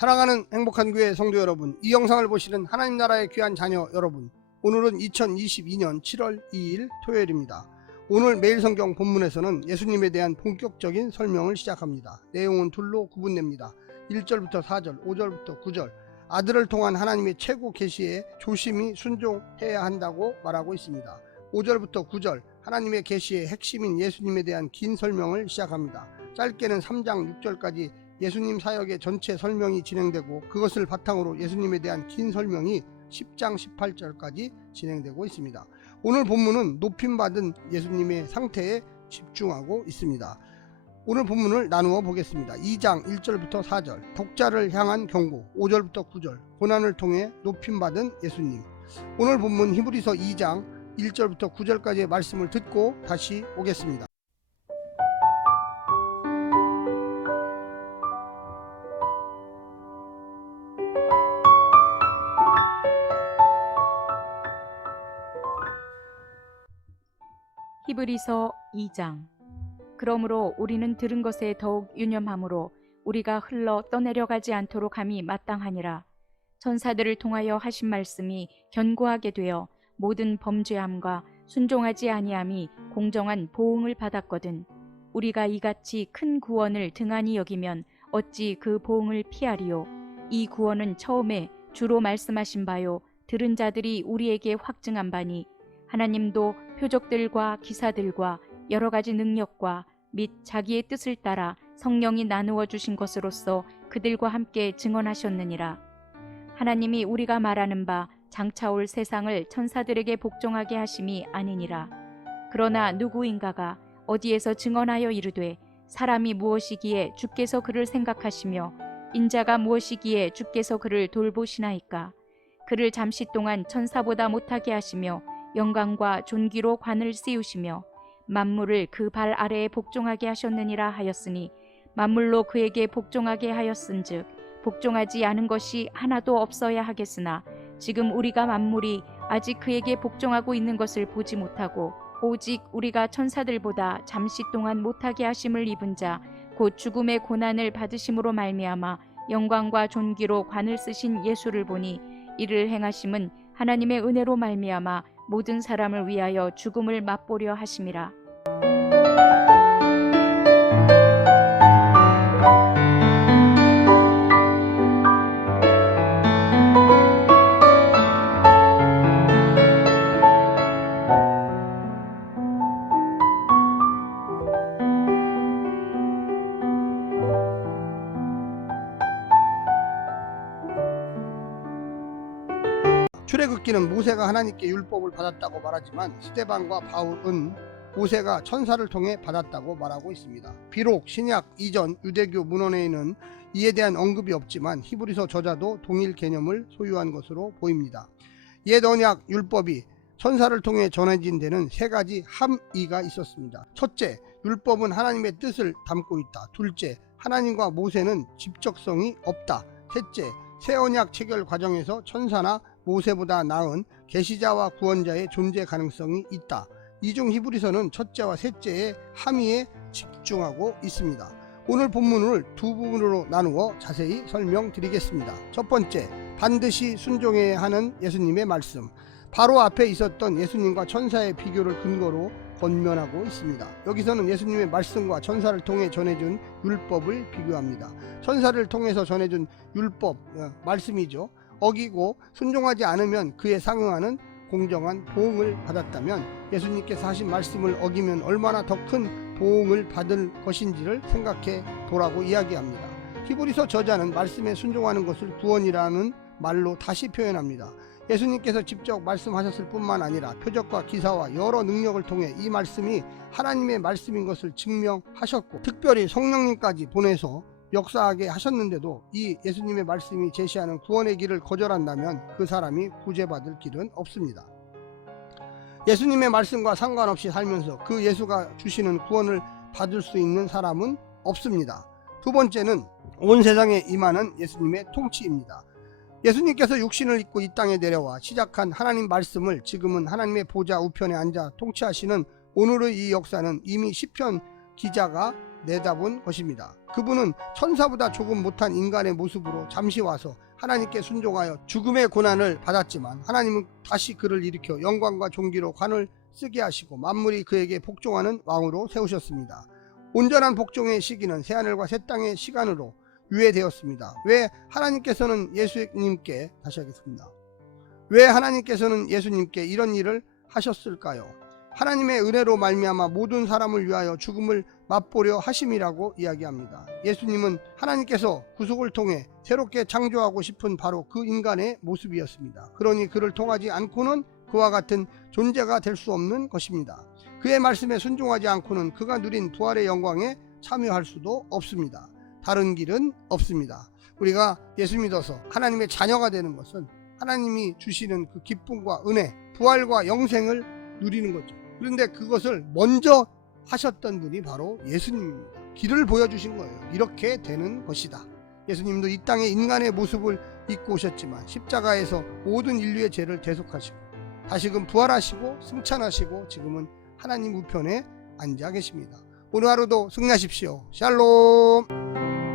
사랑하는 행복한 교회 성도 여러분, 이 영상을 보시는 하나님 나라의 귀한 자녀 여러분, 오늘은 2022년 7월 2일 토요일입니다. 오늘 매일 성경 본문에서는 예수님에 대한 본격적인 설명을 시작합니다. 내용은 둘로 구분됩니다. 1절부터 4절, 5절부터 9절, 아들을 통한 하나님의 최고 계시에 조심히 순종해야 한다고 말하고 있습니다. 5절부터 9절, 하나님의 계시의 핵심인 예수님에 대한 긴 설명을 시작합니다. 짧게는 3장 6절까지 예수님 사역의 전체 설명이 진행되고, 그것을 바탕으로 예수님에 대한 긴 설명이 10장 18절까지 진행되고 있습니다. 오늘 본문은 높임받은 예수님의 상태에 집중하고 있습니다. 오늘 본문을 나누어 보겠습니다. 2장 1절부터 4절, 독자를 향한 경고, 5절부터 9절, 고난을 통해 높임받은 예수님. 오늘 본문 히브리서 2장 1절부터 9절까지의 말씀을 듣고 다시 오겠습니다. 히브리서 2장. 그러므로 우리는 들은 것에 더욱 유념함으로 우리가 흘러 떠내려가지 않도록 함이 마땅하니라. 천사들을 통하여 하신 말씀이 견고하게 되어 모든 범죄함과 순종하지 아니함이 공정한 보응을 받았거든. 우리가 이같이 큰 구원을 등한히 여기면 어찌 그 보응을 피하리요. 이 구원은 처음에 주로 말씀하신 바요, 들은 자들이 우리에게 확증한 바니, 하나님도 표적들과 기사들과 여러 가지 능력과 및 자기의 뜻을 따라 성령이 나누어 주신 것으로서 그들과 함께 증언하셨느니라. 하나님이 우리가 말하는 바 장차 올 세상을 천사들에게 복종하게 하심이 아니니라. 그러나 누구인가가 어디에서 증언하여 이르되, 사람이 무엇이기에 주께서 그를 생각하시며 인자가 무엇이기에 주께서 그를 돌보시나이까. 그를 잠시 동안 천사보다 못하게 하시며 영광과 존귀로 관을 씌우시며 만물을 그 발 아래에 복종하게 하셨느니라 하였으니, 만물로 그에게 복종하게 하였은즉 복종하지 않은 것이 하나도 없어야 하겠으나, 지금 우리가 만물이 아직 그에게 복종하고 있는 것을 보지 못하고 오직 우리가 천사들보다 잠시 동안 못하게 하심을 입은 자 곧 죽음의 고난을 받으심으로 말미암아 영광과 존귀로 관을 쓰신 예수를 보니, 이를 행하심은 하나님의 은혜로 말미암아 모든 사람을 위하여 죽음을 맛보려 하심이라. 출애굽기는 모세가 하나님께 율법을 받았다고 말하지만, 스데반과 바울은 모세가 천사를 통해 받았다고 말하고 있습니다. 비록 신약 이전 유대교 문헌에는 이에 대한 언급이 없지만 히브리서 저자도 동일 개념을 소유한 것으로 보입니다. 옛 언약 율법이 천사를 통해 전해진 데는 세 가지 함의가 있었습니다. 첫째, 율법은 하나님의 뜻을 담고 있다. 둘째, 하나님과 모세는 직접성이 없다. 셋째, 새 언약 체결 과정에서 천사나 모세보다 나은 계시자와 구원자의 존재 가능성이 있다. 이 중 히브리서는 첫째와 셋째의 함의에 집중하고 있습니다. 오늘 본문을 두 부분으로 나누어 자세히 설명드리겠습니다. 첫 번째, 반드시 순종해야 하는 예수님의 말씀. 바로 앞에 있었던 예수님과 천사의 비교를 근거로 권면하고 있습니다. 여기서는 예수님의 말씀과 천사를 통해 전해준 율법을 비교합니다. 천사를 통해서 전해준 율법, 말씀이죠. 어기고 순종하지 않으면 그에 상응하는 공정한 보응을 받았다면, 예수님께서 하신 말씀을 어기면 얼마나 더 큰 보응을 받을 것인지를 생각해 보라고 이야기합니다. 히브리서 저자는 말씀에 순종하는 것을 구원이라는 말로 다시 표현합니다. 예수님께서 직접 말씀하셨을 뿐만 아니라 표적과 기사와 여러 능력을 통해 이 말씀이 하나님의 말씀인 것을 증명하셨고, 특별히 성령님까지 보내서 역사하게 하셨는데도 이 예수님의 말씀이 제시하는 구원의 길을 거절한다면 그 사람이 구제받을 길은 없습니다. 예수님의 말씀과 상관없이 살면서 그 예수가 주시는 구원을 받을 수 있는 사람은 없습니다. 두 번째는 온 세상에 임하는 예수님의 통치입니다. 예수님께서 육신을 입고 이 땅에 내려와 시작한 하나님 말씀을 지금은 하나님의 보좌 우편에 앉아 통치하시는 오늘의 이 역사는 이미 시편 기자가 내다본 것입니다. 그분은 천사보다 조금 못한 인간의 모습으로 잠시 와서 하나님께 순종하여 죽음의 고난을 받았지만 하나님은 다시 그를 일으켜 영광과 존귀로 관을 쓰게 하시고 만물이 그에게 복종하는 왕으로 세우셨습니다. 온전한 복종의 시기는 새하늘과 새 땅의 시간으로 유예되었습니다. 왜 하나님께서는 예수님께 이런 일을 하셨을까요? 하나님의 은혜로 말미암아 모든 사람을 위하여 죽음을 맛보려 하심이라고 이야기합니다. 예수님은 하나님께서 구속을 통해 새롭게 창조하고 싶은 바로 그 인간의 모습이었습니다. 그러니 그를 통하지 않고는 그와 같은 존재가 될 수 없는 것입니다. 그의 말씀에 순종하지 않고는 그가 누린 부활의 영광에 참여할 수도 없습니다. 다른 길은 없습니다. 우리가 예수 믿어서 하나님의 자녀가 되는 것은 하나님이 주시는 그 기쁨과 은혜, 부활과 영생을 누리는 거죠. 그런데 그것을 먼저 하셨던 분이 바로 예수님입니다. 길을 보여주신 거예요. 이렇게 되는 것이다. 예수님도 이 땅에 인간의 모습을 입고 오셨지만 십자가에서 모든 인류의 죄를 대속하시고 다시금 부활하시고 승천하시고 지금은 하나님 우편에 앉아 계십니다. 오늘 하루도 승리하십시오. 샬롬.